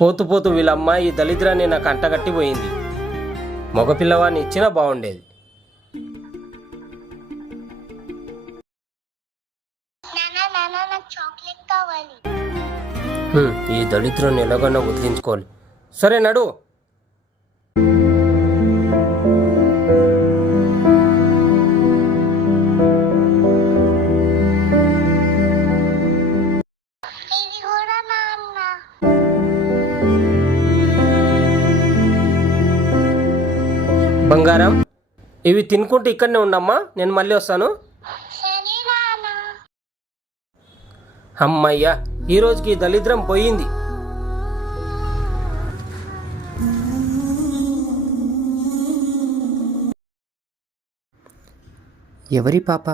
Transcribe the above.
పోతూ పోతూ వీళ్ళమ్మ ఈ దళిద్రాన్ని నాకు అంటగట్టి పోయింది. మగపిల్లవాడిని ఇచ్చినా బాగుండేది. ఈ దళిద్రాన్ని ఎలాగన్నా వదిలించుకోవాలి. సరే నడు. బంగారం, ఇవి తినుకుంటూ ఇక్కడనే ఉండమ్మా, నేను మళ్ళీ వస్తాను. అమ్మయ్యా, ఈరోజుకి దళిద్రం పోయింది. ఎవరి పాప?